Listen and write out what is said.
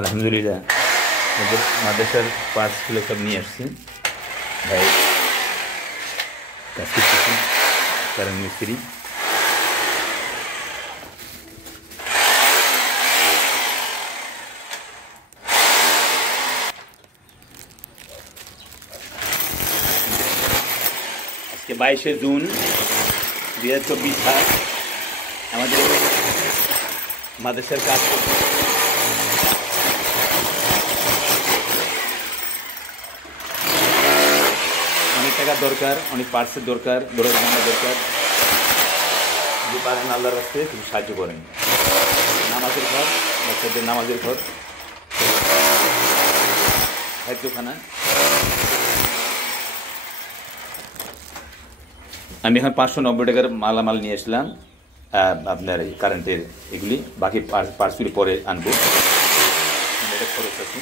আলহামদুলিল্লাহ মাদ্রাসার পার্টসগুলো সব নিয়ে আসছি। ভাই কাজ করতেছি, কারণ মিস্ত্রি। আজকে 22শে জুন 2024 সাল। আমাদের মাদ্রাসার কাজ অনেক টাকার দরকার, অনেক পার্টসের দরকার, বড় জানা দরকার। যে পারেন আল্লাহর রাস্তায় একটু সাহায্য করেন। নামাজের ঘর, বাচ্চাদের নামাজের ঘর, খাদ্যখানা। আমি এখন 590 টাকার মালামাল নিয়ে আসলাম, আপনার এই কারেন্টের এগুলি। বাকি পার্টসগুলি পরে আনবো, এটা খরচ আছে।